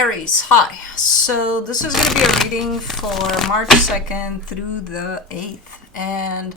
Aries, hi. So this is going to be a reading for March 2nd through the 8th. And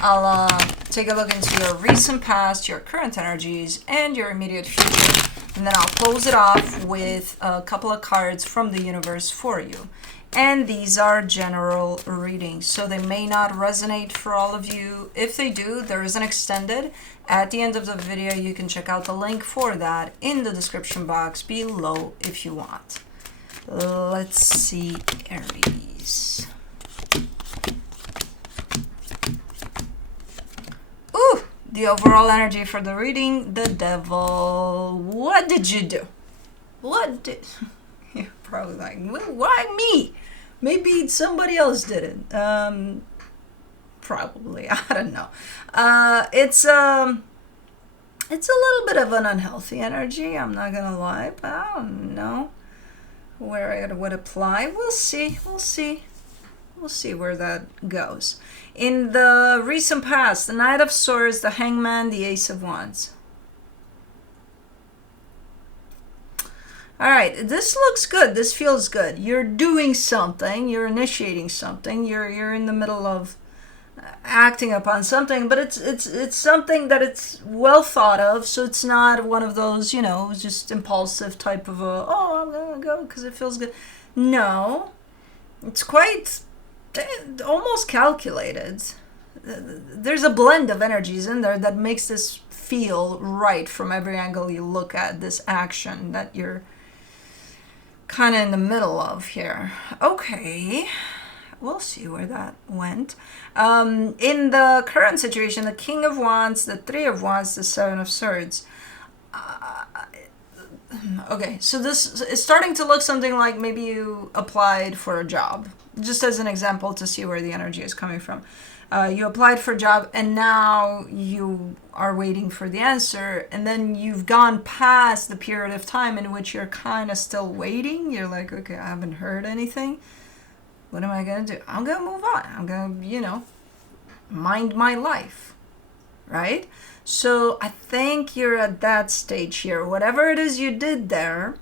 I'll take a look into your recent past, your current energies, and your immediate future. And then I'll close it off with a couple of cards from the universe for you. And these are general readings, so they may not resonate for all of you. If they do, there is an extended. At the end of the video, you can check out the link for that in the description box below if you want. Let's see, Aries. Ooh, the overall energy for the reading, the Devil. What did you do? What did... You're probably like, why me? Maybe somebody else did it. Probably, I don't know. It's a little bit of an unhealthy energy. I'm not gonna lie, but I don't know where it would apply. We'll see. We'll see where that goes. In the recent past, the Knight of Swords, the Hangman, the Ace of Wands. All right, this looks good. This feels good. You're doing something. You're initiating something. You're in the middle of acting upon something, but it's something that it's well thought of. So it's not one of those, you know, just impulsive type of I'm gonna go because it feels good. No, it's quite almost calculated. There's a blend of energies in there that makes this feel right from every angle you look at this action that you're kind of in the middle of here. Okay, we'll see where that went. In the current situation, the King of Wands, the Three of Wands, the Seven of Swords. Okay, so this is starting to look something like maybe you applied for a job, just as an example to see where the energy is coming from. You applied for a job and now you are waiting for the answer, and then you've gone past the period of time in which you're kind of still waiting. You're like, okay, I haven't heard anything. What am I going to do? I'm going to move on. I'm going to, mind my life, right? So I think you're at that stage here. Whatever it is you did there,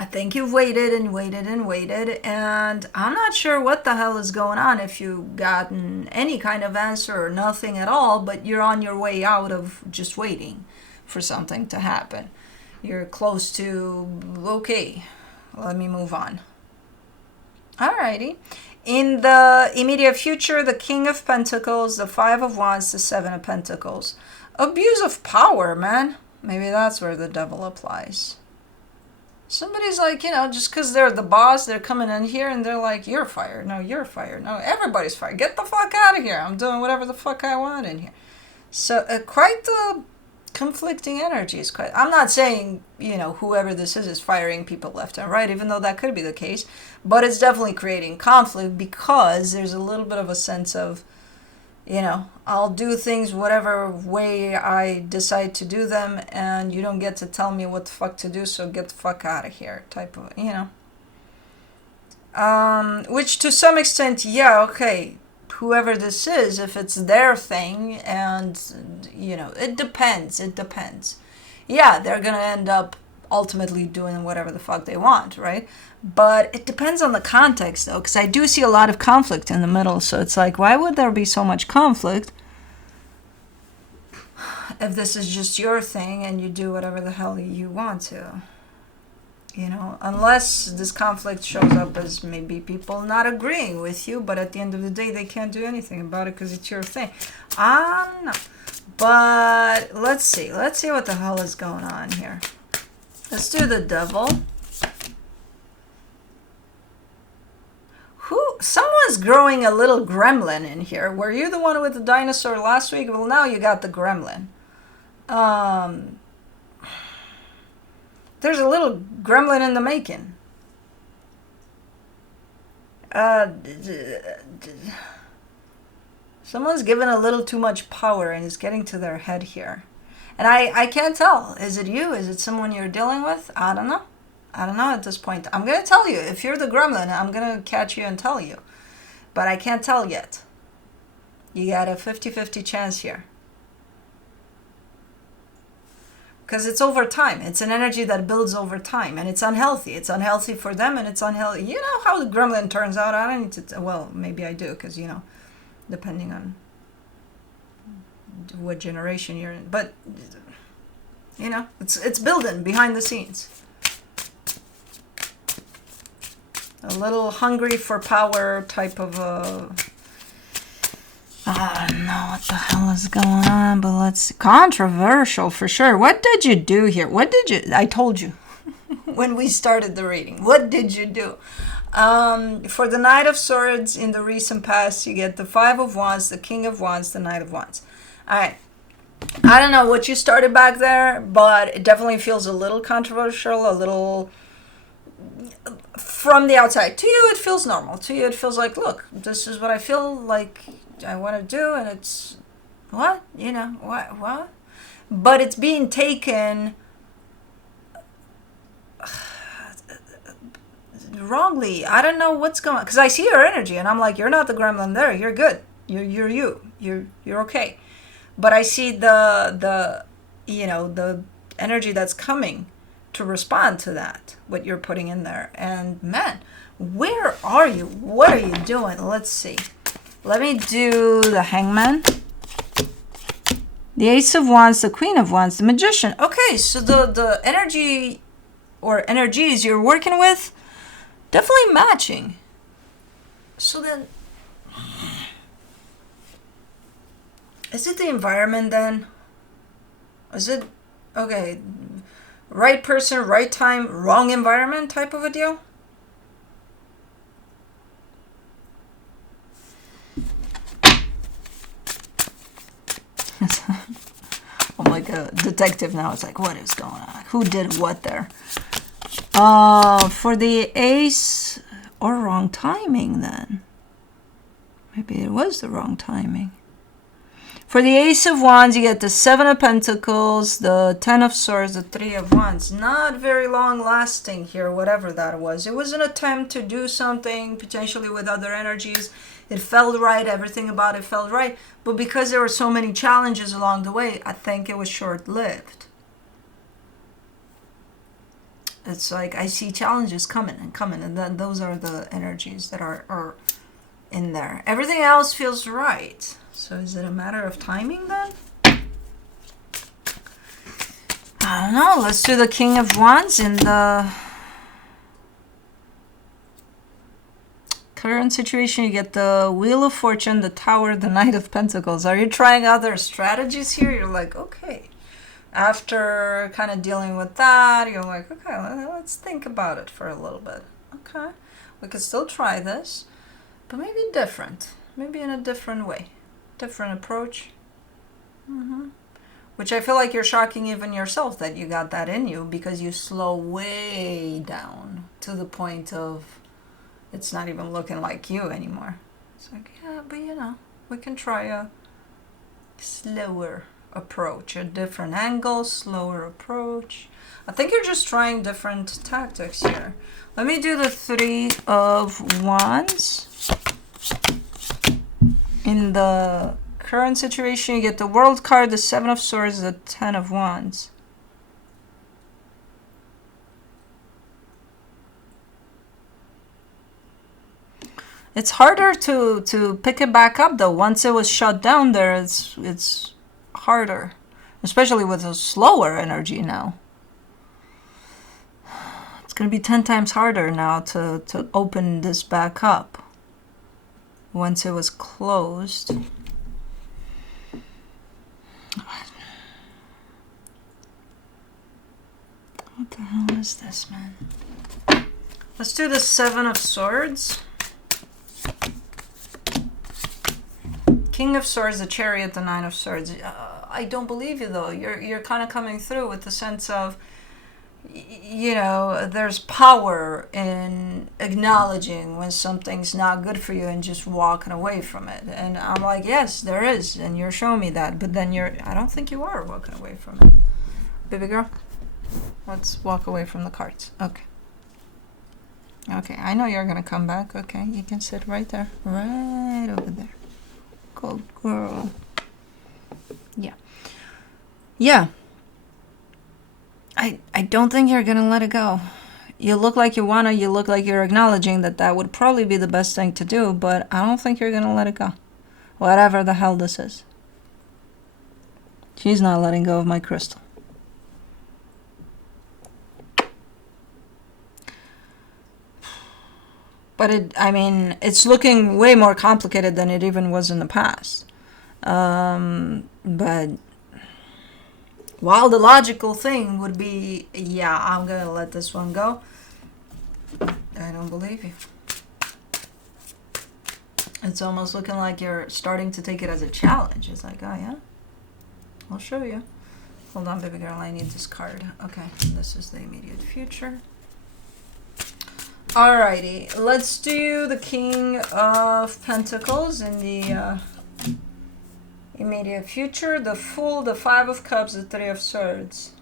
I think you've waited and waited and waited, and I'm not sure what the hell is going on if you've gotten any kind of answer or nothing at all, but you're on your way out of just waiting for something to happen. You're close to, okay, let me move on. Alrighty. In the immediate future, the King of Pentacles, the Five of Wands, the Seven of Pentacles. Abuse of power, man. Maybe that's where the Devil applies. Somebody's like, just because they're the boss, they're coming in here and they're like, you're fired. No, you're fired. No, everybody's fired. Get the fuck out of here. I'm doing whatever the fuck I want in here. So quite the conflicting energies. I'm not saying, whoever this is firing people left and right, even though that could be the case. But it's definitely creating conflict because there's a little bit of a sense of, I'll do things whatever way I decide to do them, and you don't get to tell me what the fuck to do, so get the fuck out of here type of, which to some extent, yeah, okay, whoever this is, if it's their thing, and, it depends. Yeah, they're gonna end up ultimately doing whatever the fuck they want, right? But it depends on the context, though, because I do see a lot of conflict in the middle. So it's like, why would there be so much conflict if this is just your thing and you do whatever the hell you want to? Unless this conflict shows up as maybe people not agreeing with you, but at the end of the day, they can't do anything about it because it's your thing. I don't know. But let's see what the hell is going on here. Let's do the Devil. Someone's growing a little gremlin in here. Were you the one with the dinosaur last week? Well, now you got the gremlin. There's a little gremlin in the making. Someone's given a little too much power and is getting to their head here. And I can't tell. Is it you? Is it someone you're dealing with? I don't know at this point. I'm going to tell you. If you're the gremlin, I'm going to catch you and tell you. But I can't tell yet. You got a 50-50 chance here. because it's over time. It's an energy that builds over time, and it's unhealthy. It's unhealthy for them, and it's unhealthy. You know how the gremlin turns out? I don't need to, well, maybe I do, because, you know, depending on what generation you're in. But, you know, it's building behind the scenes. A little hungry for power type of a... I don't know what the hell is going on, but let's see. Controversial for sure. What did you do here? What did you... I told you when we started the reading. What did you do? For the Knight of Swords in the recent past, you get the Five of Wands, the King of Wands, the Knight of Wands. All right. I don't know what you started back there, but it definitely feels a little controversial, a little... From the outside. To you, it feels normal. To you, it feels like, look, this is what I feel like I want to do, and it's... What? You know, what? But it's being taken... wrongly. I don't know what's going on, because I see your energy and I'm like, you're not the gremlin there, you're good, you're okay. But I see the you know, the energy that's coming to respond to that, what you're putting in there. And man, where are you? What are you doing? Let's see. Let me do the Hangman, the Ace of Wands, the Queen of Wands, the Magician. Okay, so the energy or energies you're working with definitely matching. So then, is it the environment then? Is it, okay, right person, right time, wrong environment type of a deal? Oh my god, detective now. It's like, what is going on? Who did what there? For the ace, or wrong timing then. Maybe it was the wrong timing. For the Ace of Wands, you get the Seven of Pentacles, the Ten of Swords, the Three of Wands. Not very long lasting here, whatever that was. It was an attempt to do something, potentially with other energies. It felt right, everything about it felt right. But because there were so many challenges along the way, I think it was short-lived. It's like, I see challenges coming, and then those are the energies that are in there. Everything else feels right. So is it a matter of timing then? I don't know. Let's do the King of Wands in the current situation. You get the Wheel of Fortune, the Tower, the Knight of Pentacles. Are you trying other strategies here? You're like, okay. After kind of dealing with that, you're like, okay, let's think about it for a little bit. Okay, we could still try this, but maybe different. Maybe in a different way. Different approach. Which I feel like you're shocking even yourself that you got that in you, because you slow way down to the point of it's not even looking like you anymore. It's like, yeah, but you know, we can try a slower approach, a different angle, slower approach. I think you're just trying different tactics here. Let me do the Three of Wands. In the current situation, you get the World card, the Seven of Swords, the Ten of Wands. It's harder to pick it back up though. Once it was shut down there, it's harder. Especially with a slower energy now. It's going to be 10 times harder now to open this back up. Once it was closed. What the hell is this, man? Let's do the Seven of Swords. King of Swords, the Chariot, the Nine of Swords. I don't believe you though. You're kind of coming through with the sense of, you know, there's power in acknowledging when something's not good for you and just walking away from it. And I'm like, yes, there is, and you're showing me that. But then I don't think you are walking away from it. Baby girl, let's walk away from the cards. Okay. Okay, I know you're gonna come back. Okay, you can sit right there. Right over there. Good girl. Yeah. Yeah. I don't think you're gonna let it go. You look like you wanna, you look like you're acknowledging that that would probably be the best thing to do, but I don't think you're gonna let it go. Whatever the hell this is. She's not letting go of my crystal. But it's looking way more complicated than it even was in the past. But while the logical thing would be, yeah, I'm gonna let this one go, I don't believe you. It's almost looking like you're starting to take it as a challenge. It's like, oh yeah, I'll show you. Hold on, baby girl, I need this card. Okay, this is the immediate future. Alrighty, let's do the King of Pentacles in the immediate future, the Fool, the Five of Cups, the Three of Swords.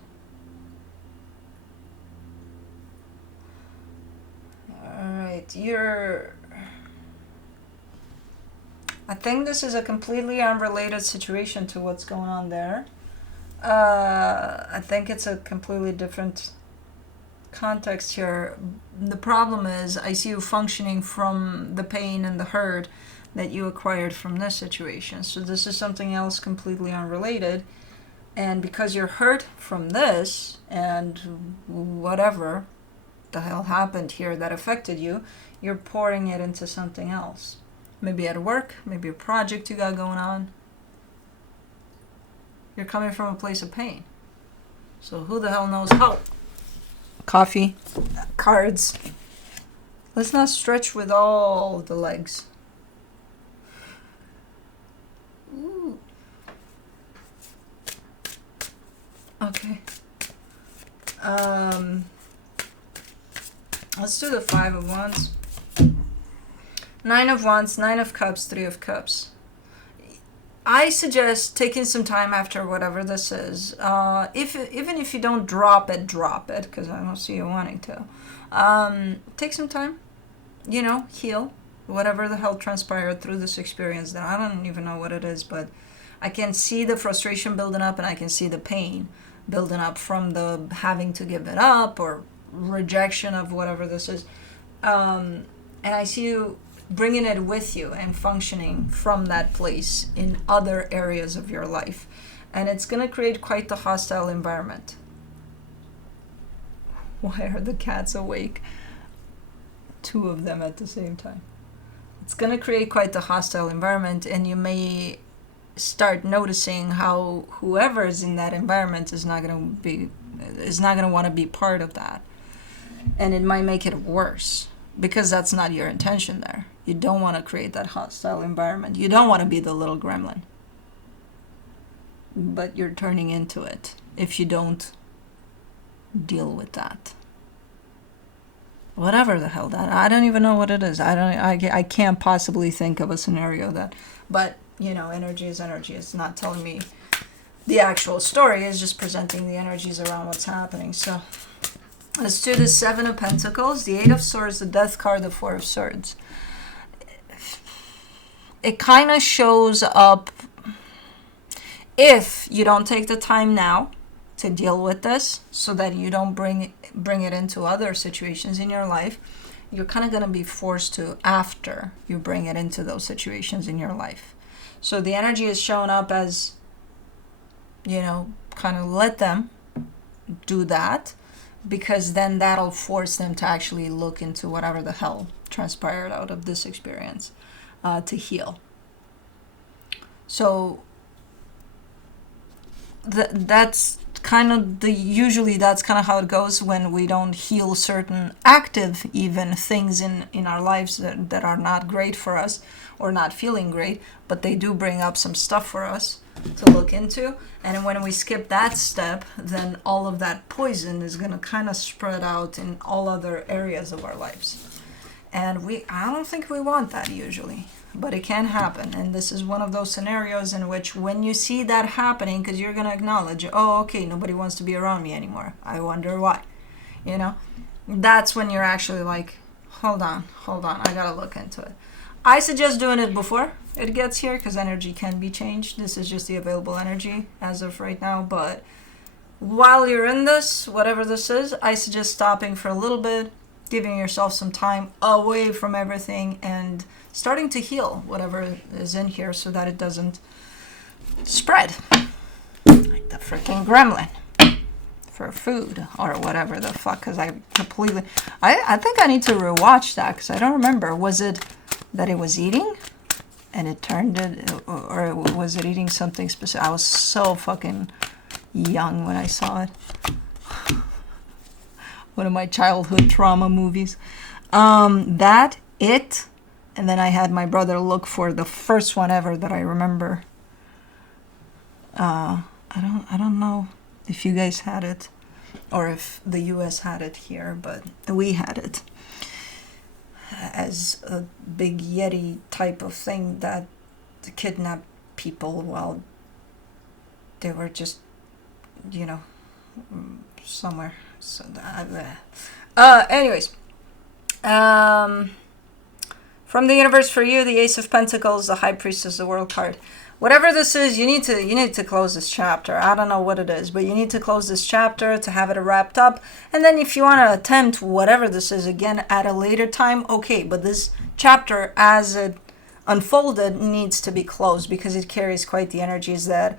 Alright, I think this is a completely unrelated situation to what's going on there. I think it's a completely different context here. The problem is I see you functioning from the pain and the hurt that you acquired from this situation. So this is something else completely unrelated. And because you're hurt from this and whatever the hell happened here that affected you, you're pouring it into something else. Maybe at work, maybe a project you got going on. You're coming from a place of pain. So who the hell knows how? Coffee, cards. Let's not stretch with all the legs. Ooh. Okay. Let's do the Five of Wands. Nine of Wands, Nine of Cups, Three of Cups. I suggest taking some time after whatever this is. Even if you don't drop it, because I don't see you wanting to. Take some time, heal whatever the hell transpired through this experience that I don't even know what it is, but I can see the frustration building up and I can see the pain building up from the having to give it up or rejection of whatever this is. And I see you bringing it with you and functioning from that place in other areas of your life. And it's going to create quite the hostile environment. Why are the cats awake? Two of them at the same time. It's going to create quite the hostile environment, and you may start noticing how whoever is in that environment is not going to want to be part of that. And it might make it worse, because that's not your intention there. You don't want to create that hostile environment. You don't want to be the little gremlin. But you're turning into it if you don't deal with that. Whatever the hell that, I don't even know what it is. I can't possibly think of a scenario that, but energy is energy. It's not telling me the actual story. It's just presenting the energies around what's happening. So let's do the Seven of Pentacles, the Eight of Swords, the Death card, the Four of Swords. It kind of shows up if you don't take the time now to deal with this so that you don't bring it into other situations in your life. You're kind of going to be forced to after you bring it into those situations in your life. So the energy is showing up as, kind of let them do that, because then that'll force them to actually look into whatever the hell transpired out of this experience to heal. So that's kind of usually that's kind of how it goes when we don't heal certain active even things in our lives that are not great for us or not feeling great, but they do bring up some stuff for us to look into. And when we skip that step, then all of that poison is going to kind of spread out in all other areas of our lives. And I don't think we want that usually, but it can happen. And this is one of those scenarios in which when you see that happening, because you're going to acknowledge, oh, okay, nobody wants to be around me anymore. I wonder why. That's when you're actually like, hold on, I got to look into it. I suggest doing it before it gets here, because energy can be changed. This is just the available energy as of right now, but while you're in this, whatever this is, I suggest stopping for a little bit, giving yourself some time away from everything, and starting to heal whatever is in here so that it doesn't spread like the freaking gremlin for food or whatever the fuck. Because I think I need to rewatch that because I don't remember. Was it that it was eating and it turned it, or was it eating something specific? I was so fucking young when I saw it. One of my childhood trauma movies. That, It, and then I had my brother look for the first one ever that I remember. I don't know if you guys had it or if the US had it here, but we had it as a big Yeti type of thing that kidnapped people while they were just, somewhere. So anyways, from the universe for you, the Ace of Pentacles, the High Priestess, the World card. Whatever this is, you need to close this chapter. I don't know what it is, but you need to close this chapter to have it wrapped up. And then if you want to attempt whatever this is again at a later time, okay. But this chapter, as it unfolded, needs to be closed because it carries quite the energies that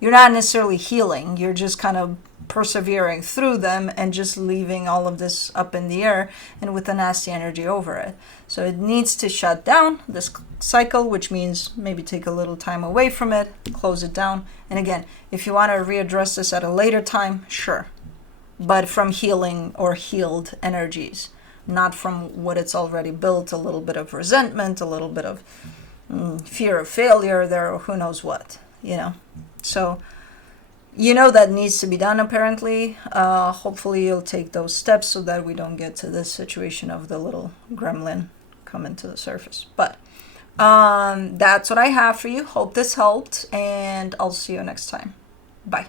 you're not necessarily healing. You're just kind of persevering through them and just leaving all of this up in the air and with a nasty energy over it. So it needs to shut down this cycle, which means maybe take a little time away from it, close it down. And again, if you want to readdress this at a later time, sure. But from healing or healed energies, not from what it's already built, a little bit of resentment, a little bit of fear of failure there, or who knows what, So that needs to be done apparently. Hopefully you'll take those steps so that we don't get to this situation of the little gremlin coming to the surface. But that's what I have for you. Hope this helped, and I'll see you next time. Bye.